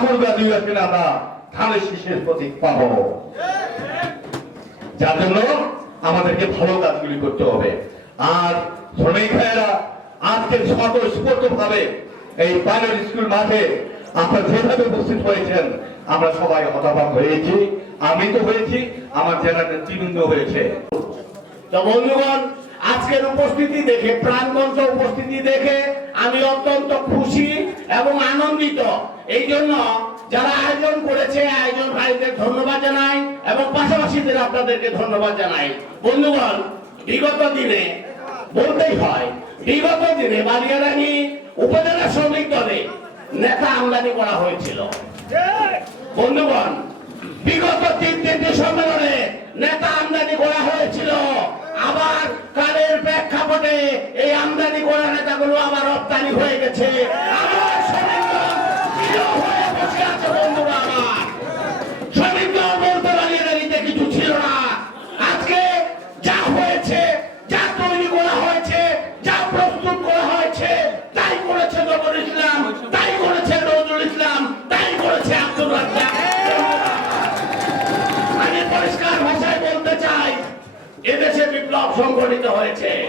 ঠাকুর গান্ধী কিনা আমরা ধানের শীষের প্রতীক পাবো। যার জন্য আমাদেরকে ভালো কাজগুলি করতে হবে। আর শ্রমিক ভাইয়েরা, আজকে স্বতঃস্ফূর্ত ভাবে এই প্রাইমারি স্কুল মাঠে আপনারা যেভাবে উপস্থিত হয়েছেন, আমরা সবাই হতাবাক হয়েছি। আমি তো হয়েছি, আমার জেলা নেতৃবৃন্দ হয়েছে। বন্ধুগণ আজকের উপস্থিতি দেখে, প্রাণবন্ত উপস্থিতি দেখে আমি অত্যন্ত খুশি এবং আনন্দিত। এই জন্য যারা আয়োজন করেছে, আয়োজন ভাইদের ধন্যবাদ জানাই এবং পাশাপাশিদের আপনাদেরকে ধন্যবাদ জানাই। বন্ধুগণ, বিগত দিনে বলতেই হয়, বিগত দিনে বালিয়ারানি উপজেলা শ্রমিক দলে নেতা আমদানি করা হয়েছিল। বন্ধুগণ, বিগত তিন তিনটি সম্মেলনে নেতা আমদানি আবার কালের প্রেক্ষাপটে এই আমদানি করা নেতাগুলো আবার রপ্তানি হয়ে গেছে। আবার বন্ধুরা সংগঠিত হয়েছে।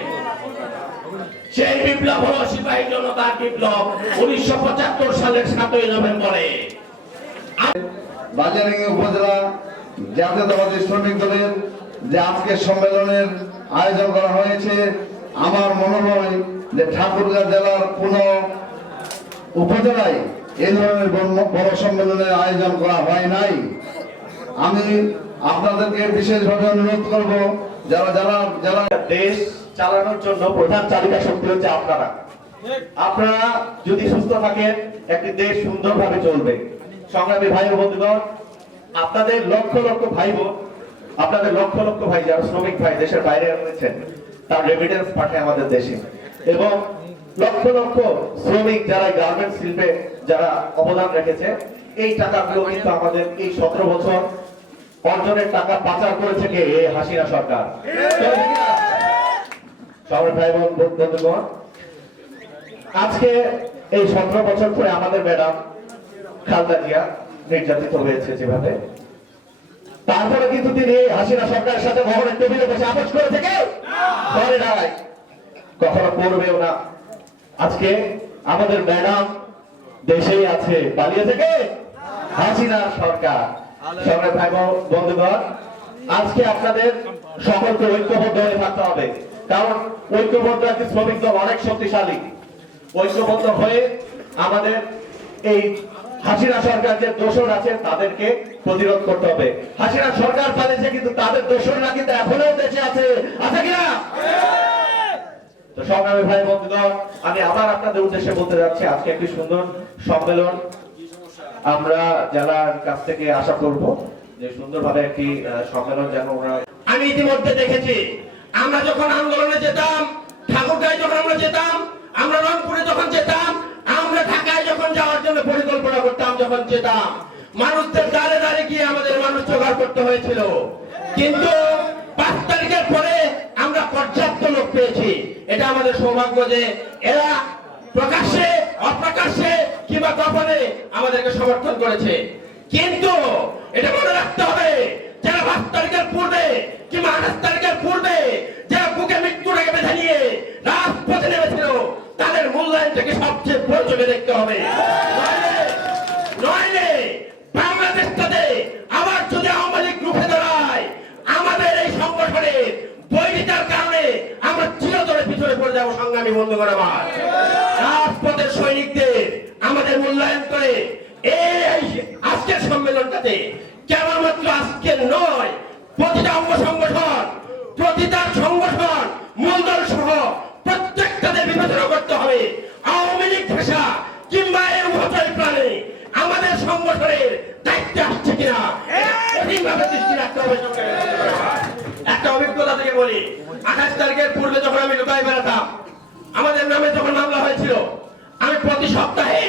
সেই বিপ্লব হলো সিপাহী জনতার বিপ্লব উনিশশো পঁচাত্তর সালের সাতই নভেম্বরে। বাজারিং উপজেলা জাতীয়তাবাদী শ্রমিক দলের যে আজকের সম্মেলনের আয়োজন করা হয়েছে, আমার মনে হয় যে ঠাকুরগাঁ জেলার কোন উপজেলায় এই ধরনের বড়- বড় সম্মেলনের আয়োজন করা হয় নাই। আমি আপনাদেরকে বিশেষভাবে অনুরোধ করব যারা যারা যারা দেশ চালানোর জন্য প্রধান চালিকা শক্তি হচ্ছে আপনারা। আপনারা যদি সুস্থ থাকেন, একটি দেশ সুন্দরভাবে চলবে। সংগ্রামী ভাই বন্ধুগণ, আপনাদের লক্ষ লক্ষ ভাই বোন, আপনাদের লক্ষ লক্ষ ভাই যারা শ্রমিক ভাই দেশের বাইরে রয়েছেন, তার রেমিটেন্স পাঠায় আমাদের দেশে। এবং লক্ষ লক্ষ শ্রমিক যারা গার্মেন্টস শিল্পে যারা অবদান রেখেছে, এই টাকাগুলো কিন্তু আমাদের এই সতেরো বছর অর্জনের টাকা পাচার করেছে কে? হাসিনা সরকার। সবার ভাই বোন বন্ধুগণ, আজকে এই সতেরো বছর পরে আমাদের ম্যাডাম খালদা জিয়া নির্যাতিত হয়েছে যেভাবে। তারপরে কিন্তু তিনি হাসিনা সরকারের সাথে ভবনের টেবিলে বসে আপোষ করেছে কেউ করে নাই। কখনো করবেও না। আজকে আমাদের ম্যাডাম দেশেই আছে। পালিয়ে থেকে হাসিনা সরকার। আজকে আপনাদের সকলকে ঐক্যবদ্ধ হয়ে থাকতে হবে। কারণ ঐক্যবদ্ধ একটি শ্রমিক দল অনেক শক্তিশালী। ঐক্যবদ্ধ হয়ে আমাদের এই হাসিনা সরকার যে দোষর আছে তাদেরকে প্রতিরোধ করতে হবে। হাসিনা সরকার পালিয়েছে, কিন্তু তাদের কিন্তু এখনও দেশে আছে। আছে কিনা? তো সংগ্রামী ভাই, বন্ধুগণ, আমি আবার আপনাদের উদ্দেশ্যে বলতে যাচ্ছি, আজকে একটি সুন্দর সম্মেলন। আমরা জেলার কাছ থেকে আশা করব যে সুন্দরভাবে একটি সম্মেলন যেন ওরা আমি ইতিমধ্যে দেখেছি, আমরা যখন আন্দোলনে যেতাম, ঠাকুরগাঁয় যখন আমরা যেতাম, আমরা রংপুরে যখন যেতাম, আমরা ঢাকায় যখন যাওয়ার জন্য পরিকল্পনা করতাম, যখন যেতাম, মানুষদের দাঁড়ে দাঁড়ে গিয়ে আমাদের মানুষ জোগাড় করতে হয়েছিল। কিন্তু পাঁচ তারিখের পরে আমরা পর্যাপ্ত লোক পেয়েছি। এটা আমাদের সৌভাগ্য যে এরা প্রকাশ্যে, অপ্রকাশ্যে কিংবা গোপনে আমাদেরকে সমর্থন করেছে। কিন্তু এটা মনে রাখতে হবে, যারা পাঁচ তারিখের পূর্বে কিংবা আঠাশ তারিখের পূর্বে যারা বুকে মৃত্যুটাকে বেঁধে নিয়ে রাজপথে নেমেছিল, তাদের মূল্যায়নটাকে সবচেয়ে প্রয়োজনে দেখতে হবে। বাংলাদেশটাতে আবার যদি আওয়ামী লীগ রুখে দাঁড়ায়, আমাদের এই সংগঠনের বৈরিতার কারণে আমরা চিরতরে পিছনে পড়ে যাব সংগ্রামী বন্ধুগণ আমার। রাজপথের সৈনিকদের আমাদের মূল্যায়ন করে এই আজকের সম্মেলনটাতে কেবলমাত্র আজকের নয়, প্রতিটা অঙ্গ সংগঠন প্রতিটা সংগঠন, মূলদল সহ প্রত্যেকটাতে বিবেচনা করতে হবে। আওয়ামী লীগ, ভাষা কিংবা এর উভচয় প্রাণে আমাদের সংগঠনের দায়িত্ব আসছে কিনা কঠিনভাবে দৃষ্টি রাখতে হবে একটা অভিজ্ঞতা থেকে বলি, আঠাশ তারিখের পূর্বে যখন আমি লুকাই বেড়াতাম, আমাদের নামে যখন মামলা হয়েছিল, আমি প্রতি সপ্তাহে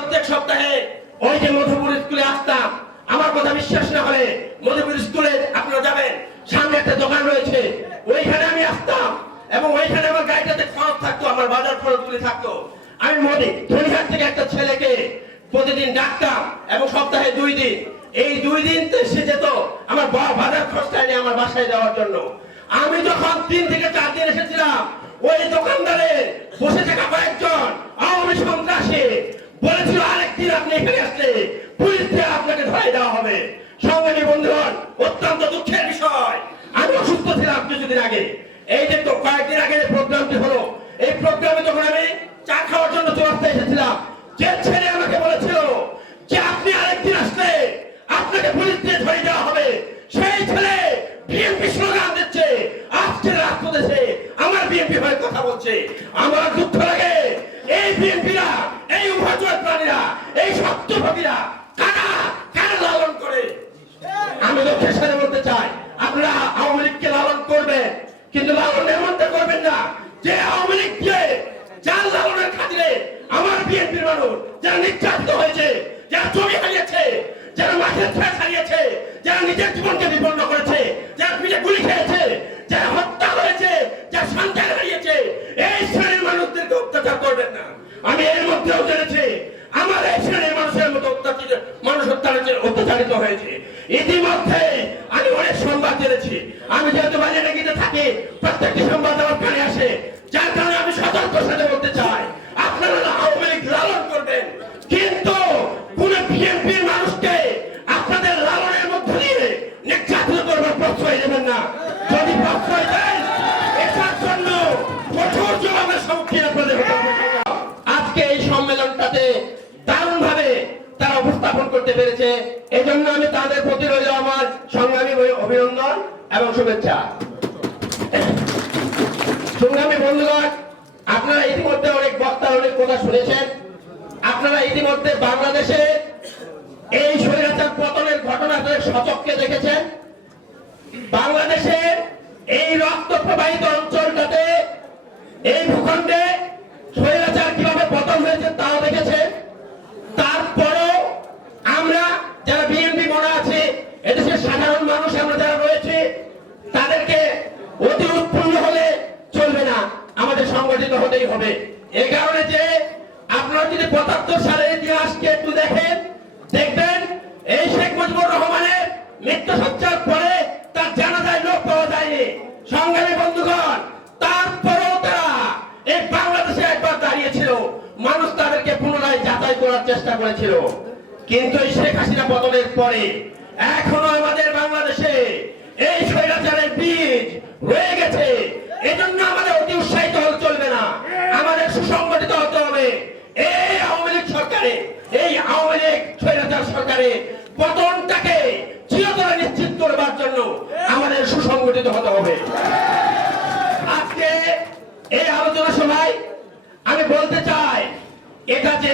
প্রত্যেক সপ্তাহে ওই যে মধুপুর স্কুলে আসতাম, আমার কথা বিশ্বাস না হলে মধুপুর স্কুলে আপনারা যাবেন, সামনে একটা দোকান রয়েছে, ওইখানে আমি আসতাম এবং ওইখানে আমার গাড়িটাতে খরচ থাকতো, আমার বাজার খরচগুলি থাকতো। আমি মোদি ধনীহাট থেকে একটা ছেলেকে প্রতিদিন ডাকতাম এবং সপ্তাহে দুই দিন। এই দুই দিন সে যেত আমার বা- বাজার খরচা নিয়ে আমার বাসায় যাওয়ার জন্য। আমি যখন তিন থেকে চার দিন এসেছিলাম, ওই দোকানদারে বসে থাকা কয়েকজন আওয়ামী সন্ত্রাসী বলেছিল, আরেকদিন আপনি এখানে আসলে পুলিশ দিয়ে আপনাকে ধরাই দেওয়া হবে। সংগ্রামী বন্ধুগণ, অত্যন্ত দুঃখের বিষয়। আমি অসুস্থ ছিলাম কিছুদিন আগে। এই যে তো কয়েকদিন আগে যে প্রোগ্রামটি হলো, এই প্রোগ্রামে যখন আমি চা খাওয়ার জন্য চলে এসেছিলাম। যে ছেলে আমাকে বলেছিল যে, আপনি আরেকদিন আসলে আপনাকে পুলিশ দিয়ে ধরে দেওয়া হবে। সেই ছেলে বিএনপি স্লোগান দিচ্ছে, আজকের রাষ্ট্রদেশে আমার বিএনপি হয়ে কথা বলছে। আমার দুঃখ লাগে, এই বিএনপিরা এই উভয়চর প্রাণীরা, এই সত্যভোগীরা কারা কারা লালন করে? আমি লক্ষ্যের সাথে বলতে চাই, আপনারা আওয়ামী লীগকে লালন করবেন, কিন্তু লালন এমনটা করবেন না। যে আওয়ামী লীগকে, যার লালনের খাতিরে আমার বিএনপির মানুষ যারা নির্যাতিত হয়েছে যারা জমি হারিয়েছে যারা মাঠের খেয়ে হারিয়েছে যারা নিজের জীবনকে বিপন্ন করেছে যারা পিঠে গুলি খেয়েছে যারা হত্যা হয়েছে যারা সন্তান হারিয়েছে এই শ্রেণির মানুষদেরকে অত্যাচার করবেন না আমি এর মধ্যেও জেনেছি আমার এই শ্রেণির মানুষের মতো অত্যাচারিত মানুষ অত্যাচারিত অত্যাচারিত হয়েছে ইতিমধ্যে আমি অনেক সংবাদ জেনেছি আমি যেহেতু বাজারে গিয়ে থাকি প্রত্যেকটি সংবাদ আমার কানে আসে যার কারণে আমি সতর্ক সাথে বলতে চাই আপনারা আওয়ামী লীগ লালন করবেন কিন্তু কোন বিএনপির মানুষকে আপনাদের লালনের মধ্য দিয়ে নির্যাতন করবার প্রশ্রয় দেবেন না যদি প্রশ্রয় দেন এটার জন্য কঠোর জবাবের সম্মুখীন আপনাদের হতে হবে। আজকে এই সম্মেলনটাতে দারুণ ভাবে তারা উপস্থাপন করতে পেরেছে। এই জন্য আমি তাদের প্রতি রইল আমার সংগ্রামী অভিনন্দন এবং শুভেচ্ছা। সংগ্রামী বন্ধুগণ, আপনারা ইতিমধ্যে অনেক বক্তার অনেক কথা শুনেছেন আপনারা ইতিমধ্যে বাংলাদেশে এই স্বৈরাচার পতনের ঘটনাতে সচককে দেখেছেন বাংলাদেশে এই রক্ত প্রবাহিত অঞ্চলটাতে এই ভূখণ্ডে স্বৈরাচার কীভাবে পতন হয়েছে তাও দেখেছে তারপরেও আমরা যারা বিএনপি মনে আছে এদেশের সাধারণ মানুষ আমরা যারা রয়েছে তাদেরকে অতি উৎপন্ন হলে চলবে না আমাদের সংগঠিত হতেই হবে এই কারণে যে আপনারা যদি পঁচাত্তর সালের ইতিহাসকে একটু দেখেন দেখবেন, এই শেখ মুজিবুর রহমানের মৃত্যু পরে তার জানাজায় লোক পাওয়া যায়নি। সংগ্রামী বন্ধুগণ, তারপরেও তারা এই বাংলাদেশে একবার দাঁড়িয়েছিল। মানুষ তাদেরকে পুনরায় যাচাই করার চেষ্টা করেছিল। কিন্তু এই শেখ হাসিনা পতনের পরে এখনও আমাদের বাংলাদেশে এই স্বৈরাচারের বীজ রয়ে গেছে। এজন্য আমাদের অতি উৎসাহিত হলে চলবে না। আমাদের সুসংগঠিত হতে হবে। এই আওয়ামী লীগ সরকারে, এই আওয়ামী লীগ স্বৈরাচার সরকারে পতনটাকে চিরতরে নিশ্চিত করবার জন্য আমাদের সুসংগঠিত হতে হবে। আজকে এই আলোচনা সভায় আমি বলতে চাই, এটা যে